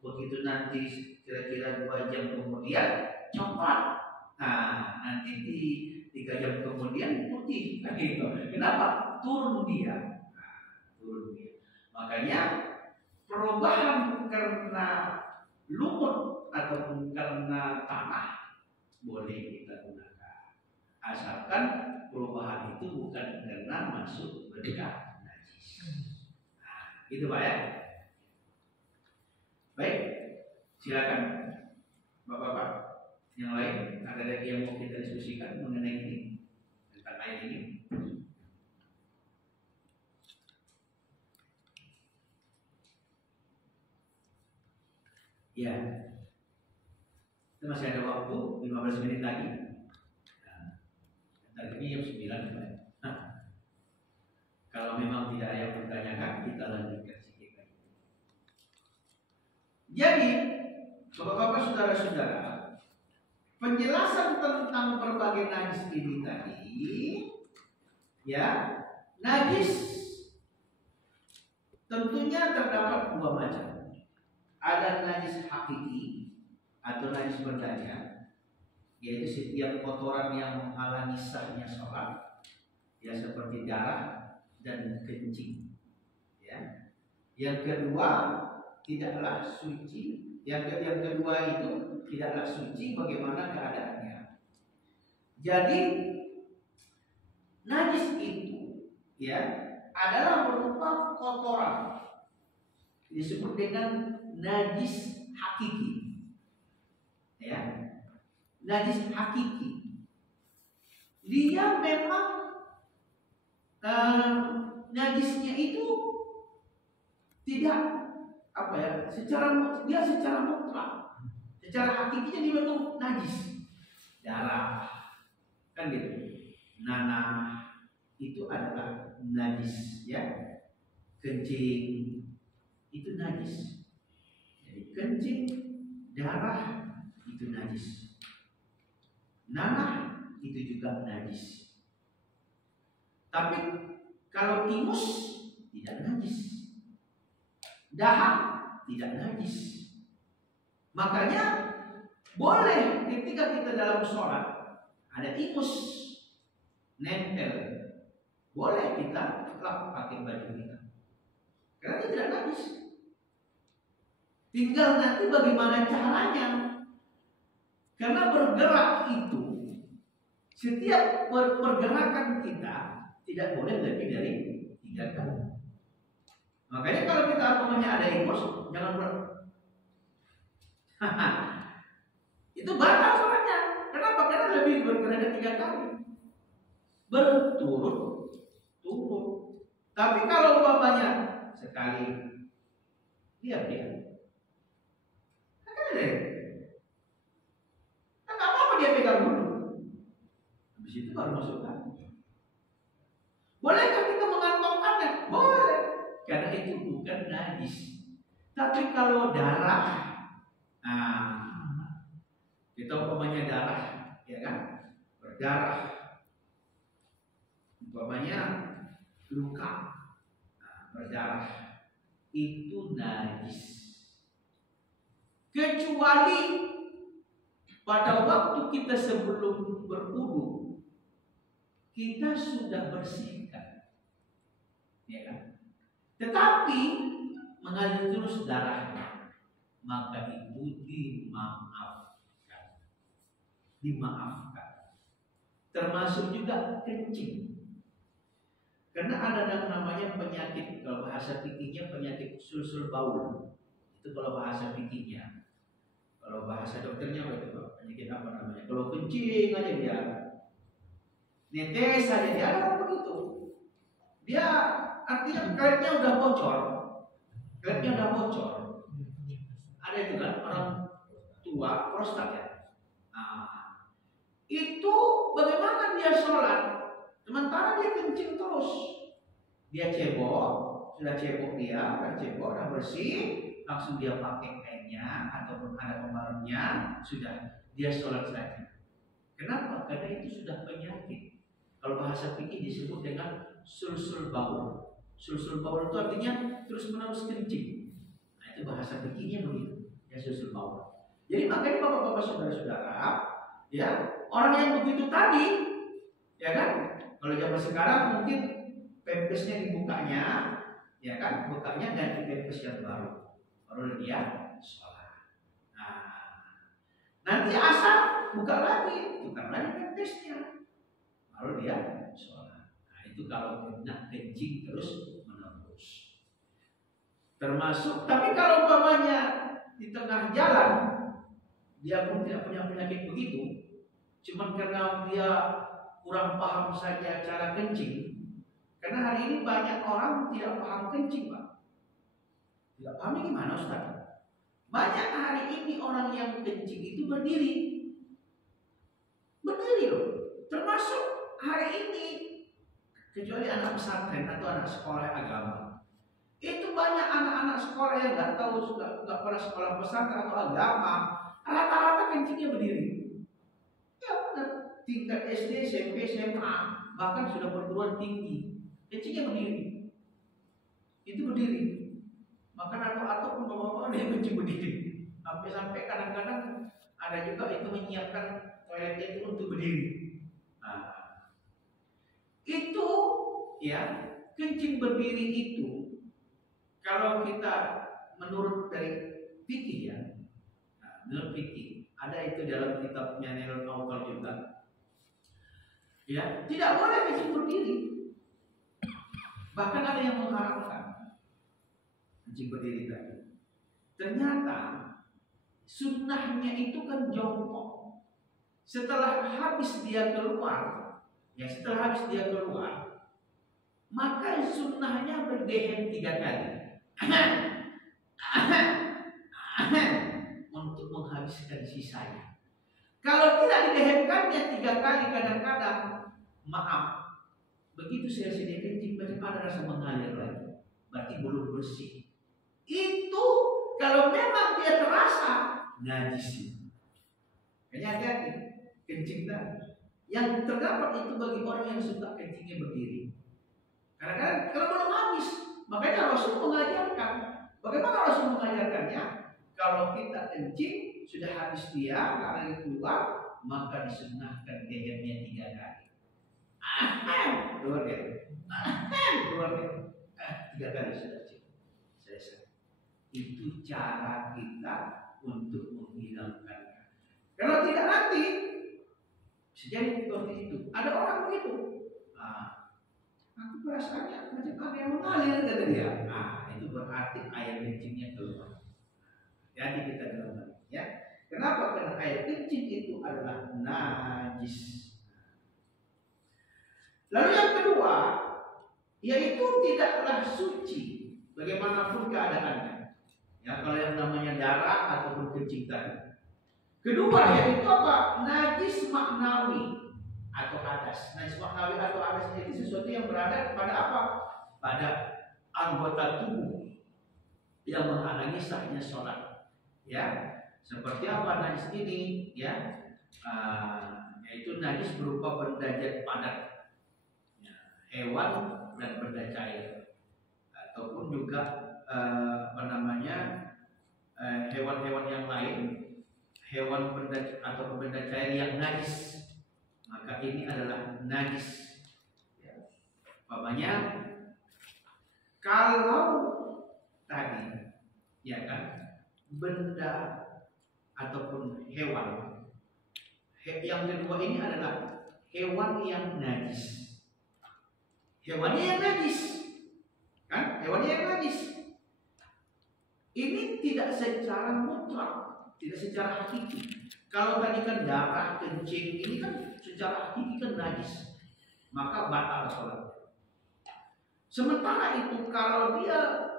begitu nanti kira-kira 2 jam kemudian coklat. Nah, nanti di 3 jam kemudian putih. Nah, gitu. Kenapa? Turun dia. Nah, turun dia. Makanya perubahan karena lumut ataupun karena tanah boleh kita gunakan, asalkan perubahan itu bukan karena masuk benda najis. Nah, gitu Pak ya. Baik, silakan Bapak-bapak yang lain, ada lagi yang mau kita diskusikan mengenai ini, tentang ayat ini? Ya, kita masih ada waktu 15 menit lagi. Nah, ini jam 9 Pak. Nah, kalau memang tidak ada yang bertanyakan, kita lanjutkan sedikit lagi. Jadi, Bapak-bapak, saudara-saudara, penjelasan tentang berbagai najis ini tadi, ya, najis tentunya terdapat 2 macam. Ada najis hakiki atau najis berdaya, yaitu setiap kotoran yang menghalangi sahnya sholat, ya, seperti darah dan kencing. Ya. Yang kedua, tidaklah suci. Yang kedua itu tidaklah suci bagaimana keadaannya. Jadi najis itu, ya, adalah berupa kotoran, disebut dengan najis hakiki. Ya, najis hakiki. Dia memang najisnya itu tidak apa ya, secara mutlak, secara hakikinya dia memang najis. Darah, kan gitu. Nanah itu adalah najis, ya. Kencing itu najis. Jadi kencing, darah itu najis. Nanah itu juga najis. Tapi kalau ingus tidak najis, dahak tidak najis. Makanya boleh ketika kita dalam sholat ada ingus nempel, boleh kita tetap pakai baju kita, karena dia tidak najis. Tinggal nanti bagaimana caranya. Karena bergerak itu, setiap pergerakan kita tidak boleh lebih dari 3 kali. Makanya kalau kita ada ingus, jangan berat. Itu batal sholatnya. Kenapa? Karena lebih bergerak 3 kali. Berturut-turut. Tapi kalau umpamanya sekali diam dia, kan ada, kan nggak apa-apa dia pegang dulu. Habis itu baru masukkan. Bolehkah kita mengantongkannya? Boleh, karena itu bukan najis. Tapi kalau darah, kita umpamanya darah, ya kan, berdarah, umpamanya luka, berdarah, itu najis. Kecuali pada waktu kita sebelum berwudu, kita sudah bersihkan, ya kan? Tetapi mengalir terus darahnya, maka itu dimaafkan. Termasuk juga kencing. Karena ada yang namanya penyakit, kalau bahasa fikihnya penyakit sul-sul baul. Itu kalau bahasa fikihnya. Kalau bahasa dokternya apa itu? Penyakit apa namanya? Kalau kencing aja dia, netes aja dia, ada begitu. Dia artinya karetnya udah bocor. Ada itu kan orang tua prostat ya. Itu bagaimana dia sholat? Sementara dia kencing terus. Dia cebok, sudah bersih, langsung dia pakai kainnya ataupun ada pembarunya, sudah dia sholat saja. Kenapa? Karena itu sudah penyakit. Kalau bahasa fikih disebut dengan sul-sul baul. Sul-sul baul itu artinya terus-menerus kencing. Nah, itu bahasa fikihnya begitu. Ya, sul-sul baul. Jadi makanya bapak-bapak saudara-saudara, ya, orang yang begitu tadi, ya kan? Kalau zaman sekarang mungkin pempesnya dibukanya, ya kan? Bukanya ganti pempes yang baru. Baru dia sholat. Nanti asar buka lagi, tukar lagi pempesnya. Baru dia sholat. Nah, itu kalau kena kencing terus menerus. Termasuk, tapi kalau umpamanya di tengah jalan, dia pun tidak punya penyakit begitu, cuman karena dia kurang paham saja cara kencing. Karena hari ini banyak orang tidak paham kencing, Pak. Tidak pahamnya gimana, Ustaz? Banyak hari ini orang yang kencing itu berdiri loh. Termasuk hari ini, kecuali anak pesantren atau anak sekolah agama, itu banyak anak-anak sekolah yang nggak pernah sekolah pesantren atau agama, rata-rata kencingnya berdiri. Ya benar, tingkat SD, SMP, SMA, bahkan sudah perguruan tinggi, kencingnya berdiri. Itu berdiri. Maka atau pun bapak-bapak dia kencing berdiri. Sampai kadang-kadang ada juga itu menyiapkan toiletnya itu untuk berdiri. Itu ya, kencing berdiri itu kalau kita menurut dari fikih ya, menurut fikih ada itu dalam kitabnya Nailul Awtal juga. Ya, tidak boleh kencing berdiri. Bahkan ada yang mengharamkan kencing berdiri tadi. Ternyata sunnahnya itu kan jongkok. Setelah habis dia keluar, maka sunnahnya berdehem 3 kali untuk menghabiskan sisanya. Kalau tidak didehemkannya 3 kali, kadang-kadang maaf, begitu selesai kencing macam ada rasa mengalir lagi, berarti belum bersih. Itu kalau memang dia terasa najis. Kayaknya hati-hati kencing tadi. Yang terdapat itu bagi orang yang suka kencingnya berdiri. Karena kalau belum habis, makanya Rasul mengajarkan. Bagaimana Rasul mengajarkannya? Kalau kita kencing sudah habis dia, karena keluar, maka disunnahkan dehemnya 3 kali. Keluar dia. Keluar dia. 3 kali sudah selesai. Itu cara kita untuk menghilangkan. Kalau tidak nanti sejadi seperti itu. Ada orang begitu. Aku perasaannya macam ada yang mengalir, kata dia. Itu berarti air kencingnya keluar. Jadi kita dalam ya. Kenapa? Karena air kencing itu adalah najis. Lalu yang kedua, yaitu tidaklah suci bagaimanapun keadaannya. Ya, kalau yang namanya darah ataupun kencing tadi. Kedua yaitu apa? Najis maknawi atau hadas. Najis maknawi atau hadas itu sesuatu yang berada pada apa? Pada anggota tubuh yang menghalangi sahnya sholat. Ya, seperti apa najis ini? Ya, yaitu najis berupa benda padat, ya, hewan dan benda cair, ataupun juga hewan-hewan yang lain, hewan benda atau benda cair yang najis, maka ini adalah najis. Ya. Umpamanya kalau tadi, ya kan, benda ataupun hewan, yang kedua ini adalah hewan yang najis. Hewannya yang najis, kan? Hewannya yang najis. Ini tidak secara mutlak, tidak secara hakiki. Kalau tadi kan darah, kencing, ini kan secara hakiki kan najis, maka batal sholat. Sementara itu kalau dia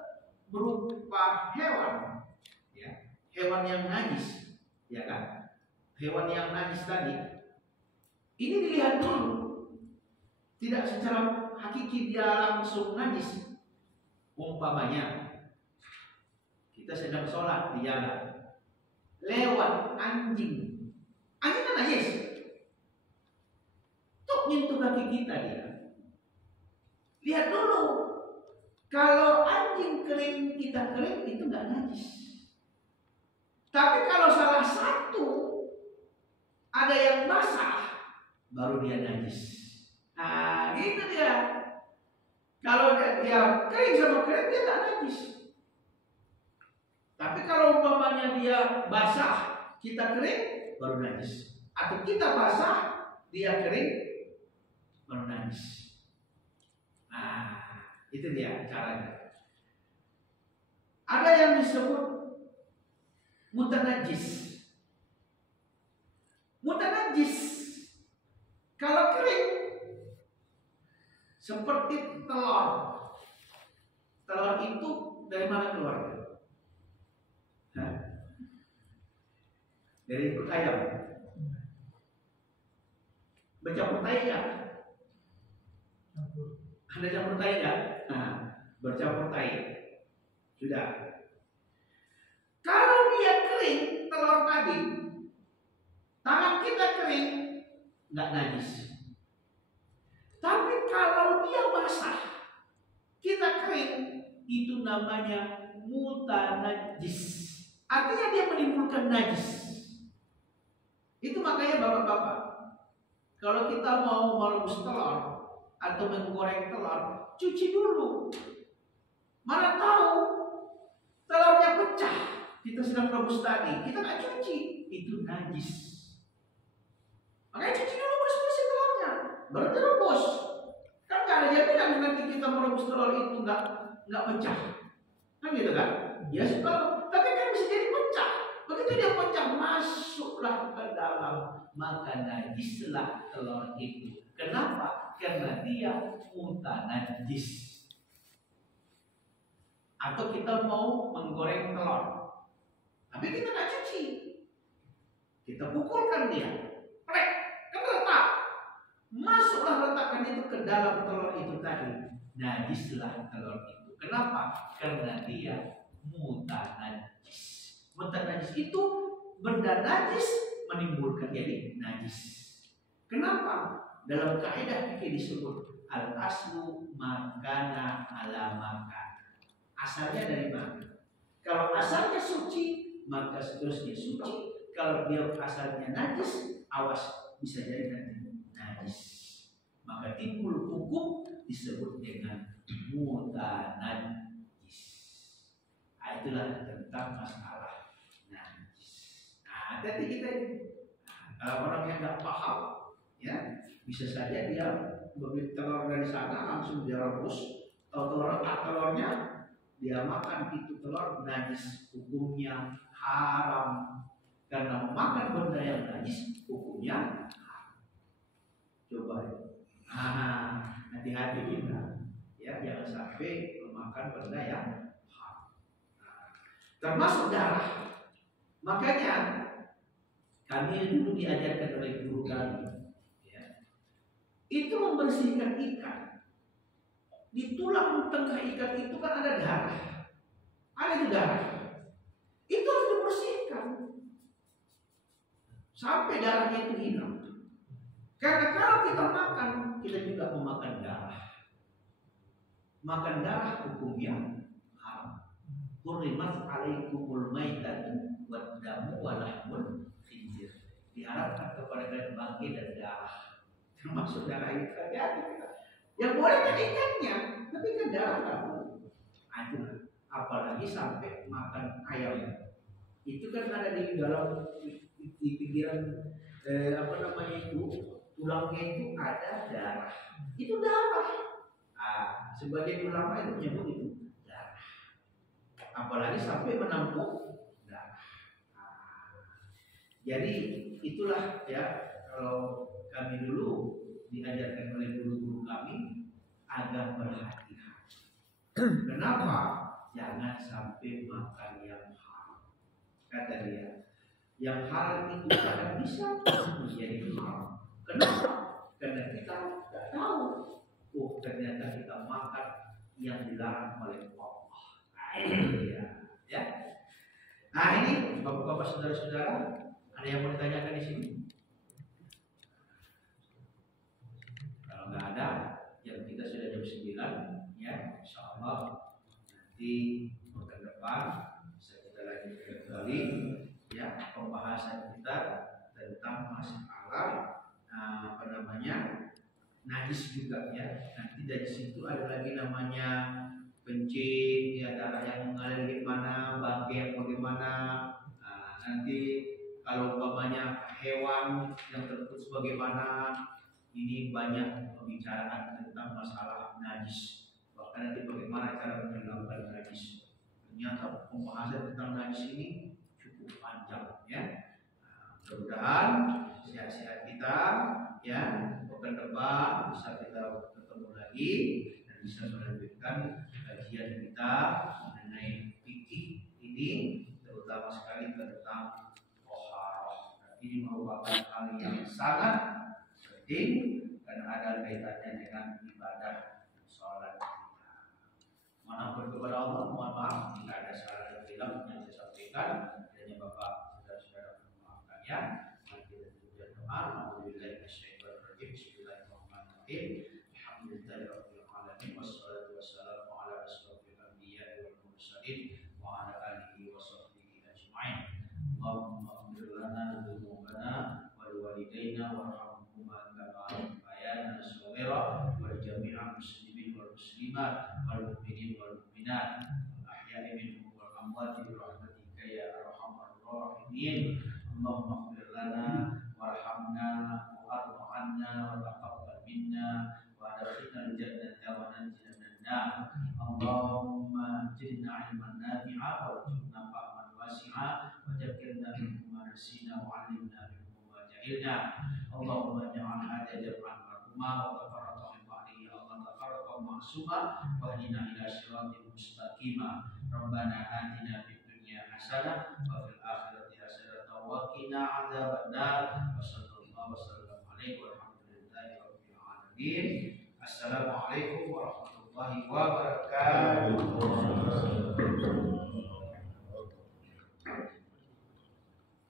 berupa hewan, ya, hewan yang najis, ya kan? Hewan yang najis tadi, ini dilihat dulu, tidak secara hakiki dia langsung najis. Umpamanya kita sedang sholat di jalan, lewat anjing, anjing kan najis, tuh nyentuh kaki kita dia. Lihat dulu, kalau anjing kering kita kering itu nggak najis. Tapi kalau salah satu ada yang basah, baru dia najis. Nah, gitu dia. Kalau dia kering sama kering dia tak najis. Tapi kalau umpamanya dia basah, kita kering, baru najis. Atau kita basah, dia kering, baru najis. Nah, itu dia caranya. Ada yang disebut mutanajis. Mutanajis kalau kering seperti telur. Telur itu dari mana keluarnya? Dari ikut ayam. Bercampur tai ya? Ada campur tai ya? Nah, bercampur tai. Sudah. Kalau dia kering telur tadi, tangan kita kering, nggak najis. Tapi kalau dia basah, kita kering, itu namanya mutanajis. Artinya dia menimbulkan najis. Itu makanya bapak-bapak, kalau kita mau merebus telur atau menggoreng telur, cuci dulu. Mana tahu telurnya pecah, kita sedang rebus tadi, kita nggak cuci, itu najis. Makanya cuci dulu bersih-bersih telurnya, baru direbus. Kan nggak ada jaminan nanti kita merebus telur itu nggak pecah, kan gitu kan? Ya tapi kan bisa jadi pecah. Begitu dia pecah, masuklah ke dalam, maka najislah telur itu. Kenapa? Karena dia mutanajis. Atau kita mau menggoreng telur, tapi kita nggak cuci, kita pukulkan dia, plek, kan retak, masuklah retakan itu ke dalam telur itu tadi, najislah telur itu. Kenapa? Karena dia mutanajis. Mutanajis itu benda najis menimbulkan jadi najis. Kenapa? Dalam kaidah fikih disebut al aslu makana ala makan. Asalnya dari mana? Kalau asalnya suci, maka seterusnya suci. Kalau dia asalnya najis, awas bisa jadi nanti najis. Maka timbul hukum disebut dengan mutanajis. Nah, itulah tentang masalah najis. Nah, hati kita ini. Kalau orang yang nggak paham, ya bisa saja dia beli telur dari sana langsung dia rebus, atau telurnya dia makan, itu telur najis, hukumnya haram. Karena memakan benda yang najis hukumnya haram. Coba ya. Hati-hati kita. Ya, jangan sampai memakan benda yang haram. Termasuk darah. Makanya kami dulu diajarkan oleh guru kami, ya, itu membersihkan ikan. Di tulang tengah ikan itu kan ada darah, ada darah. Itu harus dibersihkan sampai darahnya itu hilang. Karena kalau kita makan, kita juga memakan darah. Makan darah hukumnya haram. Hurrimat alaikumul maitatu wad damu wa lahmul khinzir. Diharapkan kepada kalian bangkai dan darah. Termasuk darah ikan. Yang boleh kan ikannya, tapi kan darah kan. Apalagi sampai makan ayam. Itu kan ada di dalam di pinggiran tulangnya itu ada darah. Itu darah. Sebagian ulama itu menyebut itu darah. Apalagi sampai menampung darah. Jadi itulah ya, kalau kami dulu diajarkan oleh guru-guru kami agar berhati-hati. Kenapa? Jangan sampai makan yang haram. Kata dia, yang haram itu kadang bisa menjadi haram. Kenapa? Karena kita tidak tahu. Oh, ternyata kita makan yang dilarang oleh Allah. Ya. Nah, ini bapak-bapak, saudara-saudara, ada yang mau ditanyakan di sini? Kalau nggak ada, yang kita sudah jam 9, ya, insya Allah nanti pekan depan bisa kita lanjutkan kembali, ya, pembahasan kita tentang masalah najis juga, ya. Nanti dari situ ada lagi namanya kencing, ya, darah yang mengalir gimana, bangkai yang bagaimana. Nanti kalau umpamanya hewan yang terputus bagaimana, ini banyak pembicaraan tentang masalah najis. Bahkan nanti bagaimana cara menghilangkan najis. Ternyata pembahasan tentang najis ini cukup panjang, ya. Mudah-mudahan sehat-sehat kita, ya, pekan depan bisa kita ketemu lagi dan bisa melanjutkan kajian kita mengenai fikih ini, terutama sekali tentang toharoh. Ini merupakan hal yang sangat penting karena ada kaitannya dengan ibadah sholat kita. Mohon ampun kepada Allah, mohon maaf jika ada salah dan hilang yang saya sampaikan. Hanya Bapak saudara-saudara memaafkan, ya. Alhamdulillahirabbil alamin. Bismillahirrahmanirrahim. Alhamdulillahirabbil alamin wassalatu wassalamu ala asyrofil anbiya'i wal mursalin wa ala alihi washabbihi ajmain. Allahumma ighfir lana dzunubana wa liwalidayna warhamhuma kama rabbayana shaghira wa jami'al muslimin wal muslimat wal mu'minin wal mu'minat ahya'i minhum wal amwati bi rahmatika ya arhamar rahimin. Allahumma ighfir lana warhamna wa'fu 'anna wa taqabbal minna wa adkhilna al-jannata wa najjina minan nar. Allahumma zidna 'ilman nafi'a warzuqna fahman wasi'a wa zakkirna minhu ma nasina wa 'allimna minhu ma jahilna. Allahumma ja'al hadha jam'an marhuma wa tafarraqa min ba'dihi Allah tafarraqa ma'suma wa hdina ila siratal mustaqima. Rabbana atina fid dunya hasanah wa fil akhirati hasanah wa qina adzabannar. Wassallallahu wasallam alaihi walhamdulillahi rabbil alamin. Assalamualaikum warahmatullahi wabarakatuh.